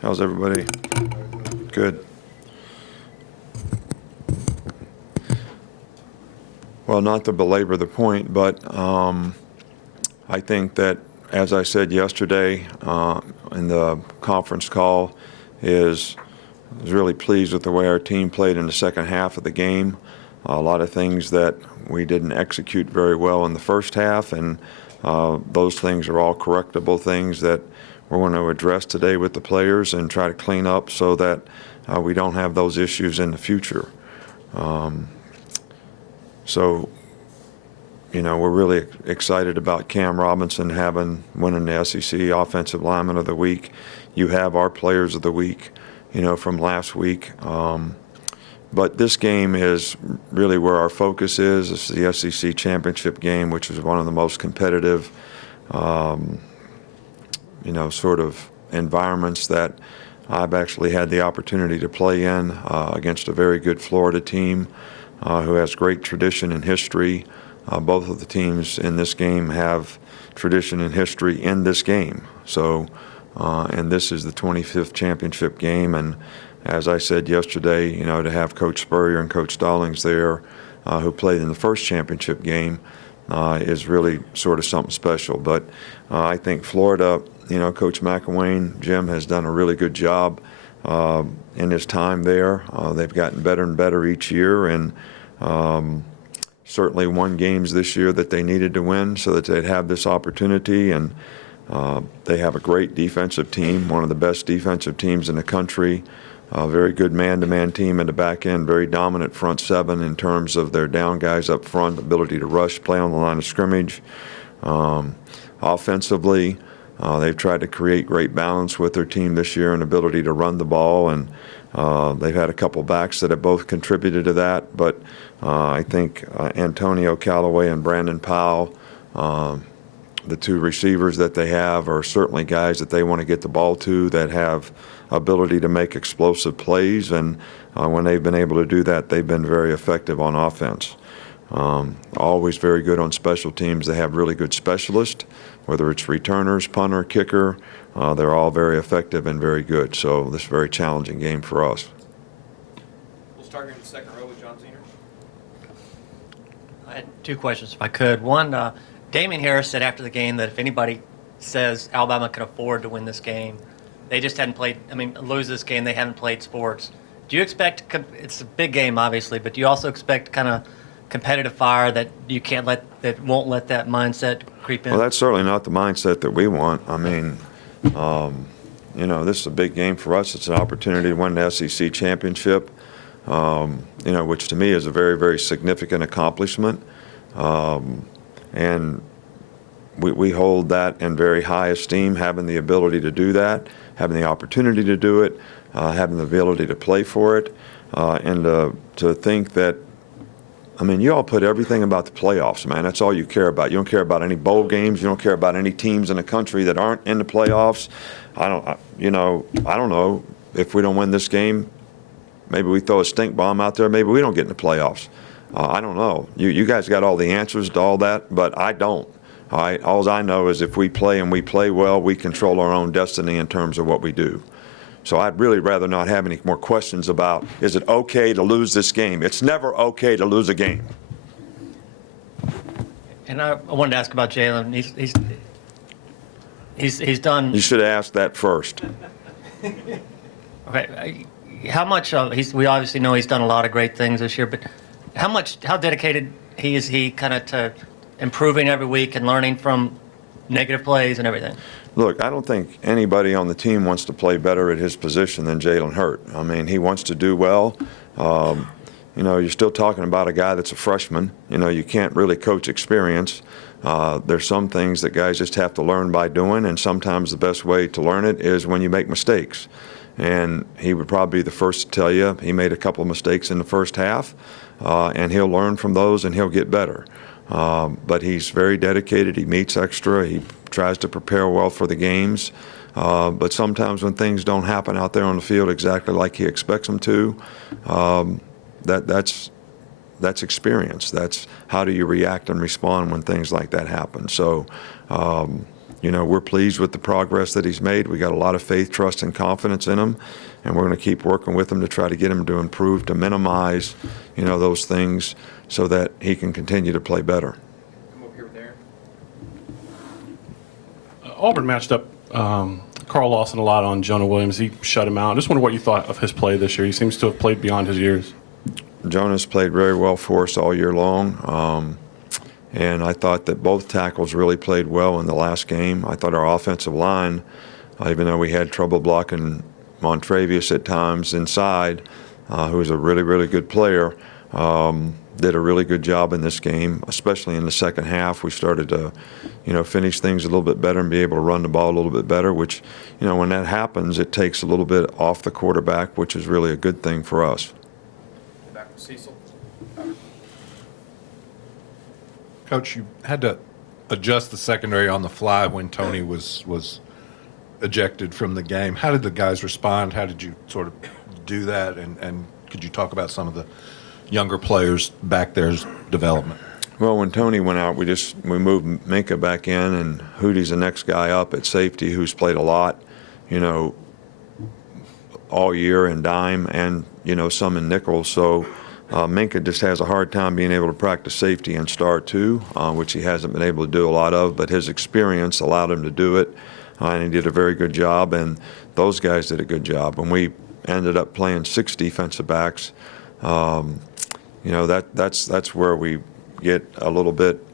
How's everybody? Good. Well, not to belabor the point, but I think that, as I said yesterday in the conference call, was really pleased with the way our team played in the second half of the game. A lot of things that we didn't execute very well in the first half, and those things are all correctable things that we're going to address today with the players and try to clean up so that we don't have those issues in the future. So, you know, we're really excited about Cam Robinson winning the SEC Offensive Lineman of the Week. You have our Players of the Week, you know, from last week. But this game is really where our focus is. It's the SEC Championship game, which is one of the most competitive, you know, sort of environments that I've actually had the opportunity to play in against a very good Florida team who has great tradition and history. Both of the teams in this game have tradition and history in this game. So, and this is the 25th championship game. And as I said yesterday, you know, to have Coach Spurrier and Coach Stallings there, who played in the first championship game, is really sort of something special. But I think Florida, you know, Coach McElwain, Jim, has done a really good job in his time there. They've gotten better and better each year, and certainly won games this year that they needed to win so that they'd have this opportunity. And they have a great defensive team, one of the best defensive teams in the country. A very good man-to-man team in the back end, very dominant front seven in terms of their down guys up front, ability to rush, play on the line of scrimmage. Offensively, they've tried to create great balance with their team this year and ability to run the ball, and they've had a couple backs that have both contributed to that. But I think Antonio Callaway and Brandon Powell, the two receivers that they have, are certainly guys that they want to get the ball to, that have ability to make explosive plays, and when they've been able to do that, they've been very effective on offense. Always very good on special teams. They have really good specialists, whether it's returners, punter, kicker. They're all very effective and very good. So this is a very challenging game for us. We'll start here in the second row with John Zener. I had two questions, if I could. One, Damian Harris said after the game that if anybody says Alabama can afford to win this game, they just hadn't played, lose this game, they haven't played sports. Do you expect, it's a big game obviously, but do you also expect kind of competitive fire that you can't let, that won't let that mindset creep in? Well, that's certainly not the mindset that we want. I mean, you know, this is a big game for us. It's an opportunity to win the SEC championship, you know, which to me is a very, very significant accomplishment. And we hold that in very high esteem, having the ability to do that, having the opportunity to do it, having the ability to play for it, and to think that, I mean, you all put everything about the playoffs, man. That's all you care about. You don't care about any bowl games. You don't care about any teams in the country that aren't in the playoffs. I don't know if we don't win this game. Maybe we throw a stink bomb out there. Maybe we don't get in the playoffs. I don't know. You guys got all the answers to all that, but I don't. All right. All I know is if we play and we play well, we control our own destiny in terms of what we do. So I'd really rather not have any more questions about, is it okay to lose this game? It's never okay to lose a game. And I wanted to ask about Jalen. He's done. You should have asked that first. Okay. How much we obviously know he's done a lot of great things this year, but how dedicated is he kind of to improving every week and learning from negative plays and everything? Look, I don't think anybody on the team wants to play better at his position than Jalen Hurts. I mean, he wants to do well. You know, you're still talking about a guy that's a freshman. You know, you can't really coach experience. There's some things that guys just have to learn by doing, and sometimes the best way to learn it is when you make mistakes. And he would probably be the first to tell you he made a couple of mistakes in the first half, and he'll learn from those and he'll get better. But he's very dedicated. He meets extra. He tries to prepare well for the games. But sometimes when things don't happen out there on the field exactly like he expects them to, that's experience. That's how do you react and respond when things like that happen. So, we're pleased with the progress that he's made. We got a lot of faith, trust, and confidence in him, and we're going to keep working with him to try to get him to improve, to minimize, those things so that he can continue to play better. Come over here with Aaron. Auburn matched up Carl Lawson a lot on Jonah Williams. He shut him out. I just wonder what you thought of his play this year. He seems to have played beyond his years. Jonah's played very well for us all year long. And I thought that both tackles really played well in the last game. I thought our offensive line, even though we had trouble blocking Montravius at times inside, who's a really, really good player, did a really good job in this game, especially in the second half. We started to, finish things a little bit better and be able to run the ball a little bit better, which, when that happens, it takes a little bit off the quarterback, which is really a good thing for us. Back with Cecil. Coach, you had to adjust the secondary on the fly when Tony was ejected from the game. How did the guys respond? How did you sort of do that? And could you talk about some of the younger players back there's development? Well, when Tony went out, we moved Minka back in, and Hootie's the next guy up at safety, who's played a lot, all year in dime and, some in nickel. So Minka just has a hard time being able to practice safety and star too, which he hasn't been able to do a lot of, but his experience allowed him to do it, and he did a very good job, and those guys did a good job. When we ended up playing 6 defensive backs, that's where we get a little bit,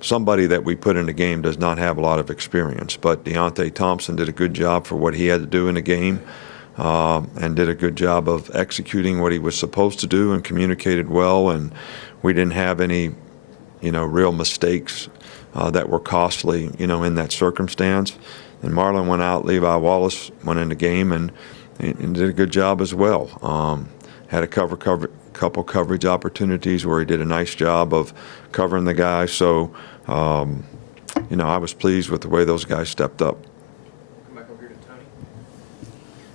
somebody that we put in the game does not have a lot of experience, but Deontay Thompson did a good job for what he had to do in the game. And did a good job of executing what he was supposed to do and communicated well, and we didn't have any, real mistakes that were costly, in that circumstance. And Marlon went out, Levi Wallace went in the game and did a good job as well. Had a couple coverage opportunities where he did a nice job of covering the guy. So, I was pleased with the way those guys stepped up. Come back over here to Tony.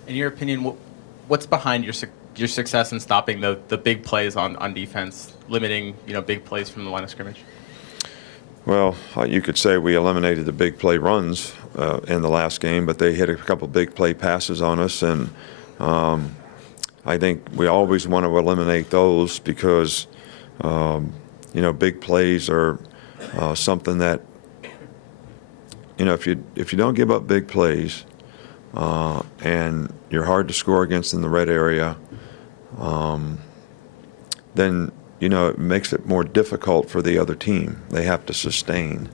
In your opinion, what's behind your success in stopping the big plays on defense, limiting big plays from the line of scrimmage? Well, you could say we eliminated the big play runs in the last game, but they hit a couple big play passes on us, and I think we always want to eliminate those because big plays are something that if you don't give up big plays. And you're hard to score against in the red area, then, it makes it more difficult for the other team. They have to sustain.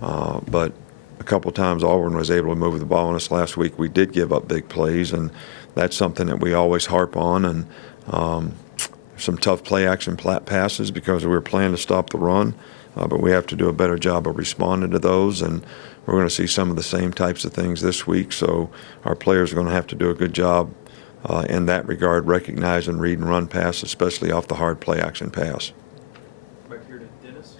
But a couple times Auburn was able to move the ball on us last week. We did give up big plays, and that's something that we always harp on. And some tough play action passes because we were playing to stop the run, but we have to do a better job of responding to those. And we're going to see some of the same types of things this week, so our players are going to have to do a good job in that regard, recognizing read and run pass, especially off the hard play action pass. Back here to Dennis.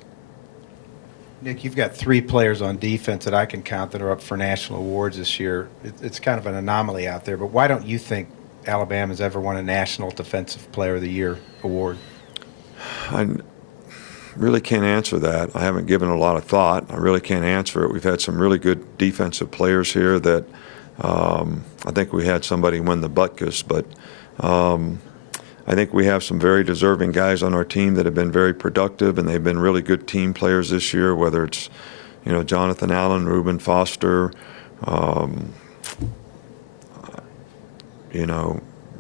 Nick, you've got 3 players on defense that I can count that are up for national awards this year. It's kind of an anomaly out there, but why don't you think Alabama's ever won a National Defensive Player of the Year award? I really can't answer that. I haven't given a lot of thought. I really can't answer it. We've had some really good defensive players here that I think we had somebody win the Butkus, but I think we have some very deserving guys on our team that have been very productive, and they've been really good team players this year, whether it's, Jonathan Allen, Reuben Foster,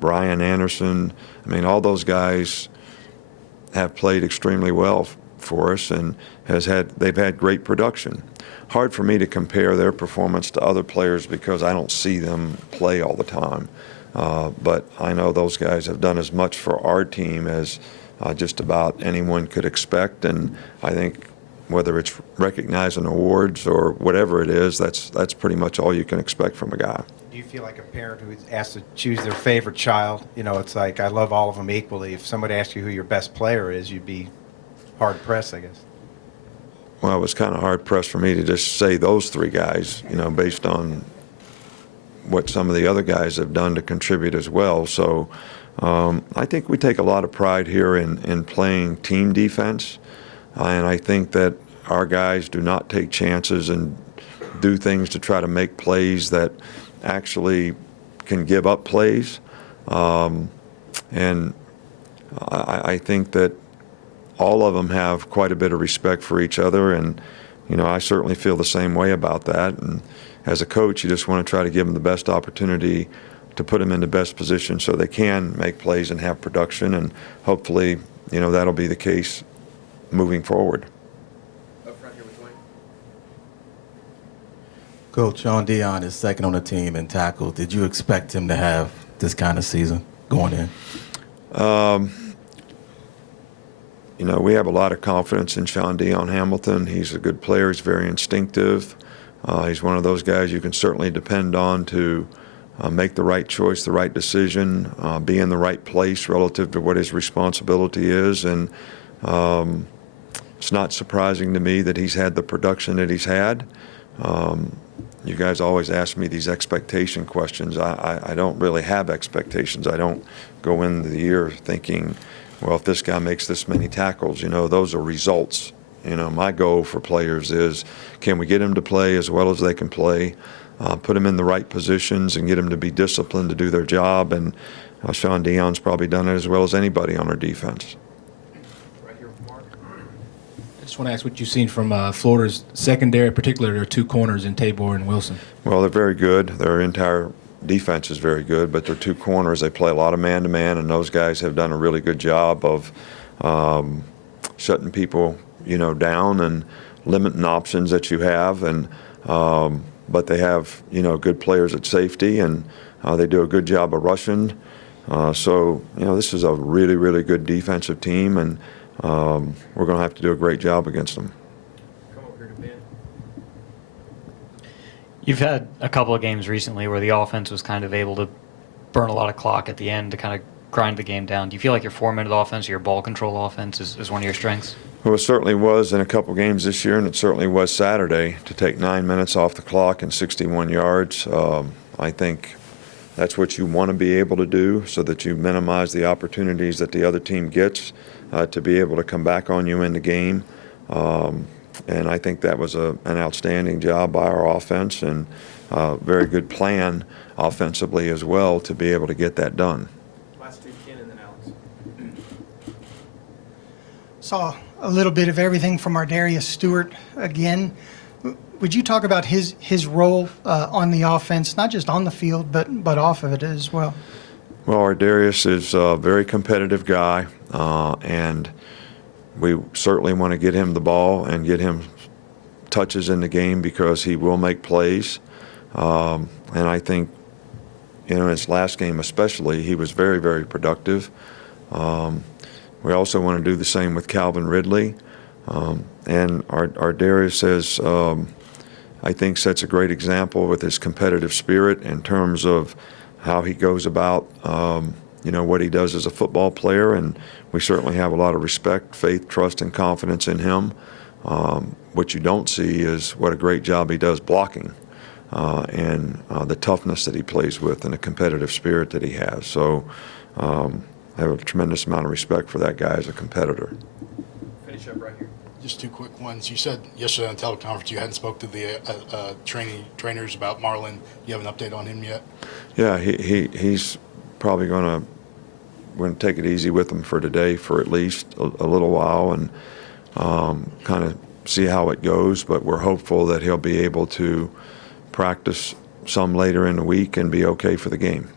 Brian Anderson. I mean, all those guys have played extremely well for us and they've had great production. Hard for me to compare their performance to other players because I don't see them play all the time. But I know those guys have done as much for our team as just about anyone could expect, and I think whether it's recognizing awards or whatever it is, that's pretty much all you can expect from a guy. Do you feel like a parent who's asked to choose their favorite child? It's like I love all of them equally. If somebody asked you who your best player is, you'd be hard-pressed, I guess. Well, it was kind of hard-pressed for me to just say those 3 guys, based on what some of the other guys have done to contribute as well. So I think we take a lot of pride here in playing team defense, and I think that our guys do not take chances and do things to try to make plays that actually can give up plays. And I think that all of them have quite a bit of respect for each other, and I certainly feel the same way about that. And as a coach, you just want to try to give them the best opportunity to put them in the best position so they can make plays and have production, and hopefully, that'll be the case moving forward. Up front here with Dwayne. Coach, Shaun Dion is second on the team in tackles. Did you expect him to have this kind of season going in? We have a lot of confidence in Shaun Dion Hamilton. He's a good player. He's very instinctive. He's one of those guys you can certainly depend on to make the right choice, the right decision, be in the right place relative to what his responsibility is. And it's not surprising to me that he's had the production that he's had. You guys always ask me these expectation questions. I don't really have expectations. I don't go into the year thinking, well, if this guy makes this many tackles, those are results. My goal for players is, can we get him to play as well as they can play, put them in the right positions and get them to be disciplined to do their job. And Shaun Dion's probably done it as well as anybody on our defense. Right here with Mark. I just want to ask what you've seen from Florida's secondary, particularly their two corners in Tabor and Wilson. Well, they're very good. Their entire defense is very good, but their two corners, they play a lot of man-to-man, and those guys have done a really good job of shutting people, down and limiting options that you have. And but they have, good players at safety, and they do a good job of rushing. So, this is a really, really good defensive team, and we're going to have to do a great job against them. Come over here to Ben. You've had a couple of games recently where the offense was kind of able to burn a lot of clock at the end to kind of grind the game down. Do you feel like your 4-minute offense or your ball control offense is one of your strengths? Well, it certainly was in a couple games this year, and it certainly was Saturday to take 9 minutes off the clock and 61 yards. I think that's what you want to be able to do so that you minimize the opportunities that the other team gets to be able to come back on you in the game. And I think that was an outstanding job by our offense, and very good plan offensively as well to be able to get that done. Last two, Ken and then Alex. Saw a little bit of everything from our Darius Stewart again. Would you talk about his role on the offense, not just on the field, but off of it as well? Well, our Darius is a very competitive guy, and we certainly want to get him the ball and get him touches in the game because he will make plays. And I think, in his last game especially, he was very, very productive. We also want to do the same with Calvin Ridley. And our Darius has, I think, sets a great example with his competitive spirit in terms of how he goes about, what he does as a football player. And we certainly have a lot of respect, faith, trust, and confidence in him. What you don't see is what a great job he does blocking and the toughness that he plays with and the competitive spirit that he has. So I have a tremendous amount of respect for that guy as a competitor. Finish up right here. Just two quick ones. You said yesterday on teleconference you hadn't spoke to the trainers about Marlon. You have an update on him yet? Yeah, he's probably going to take it easy with him for today for at least a little while and kind of see how it goes. But we're hopeful that he'll be able to practice some later in the week and be okay for the game.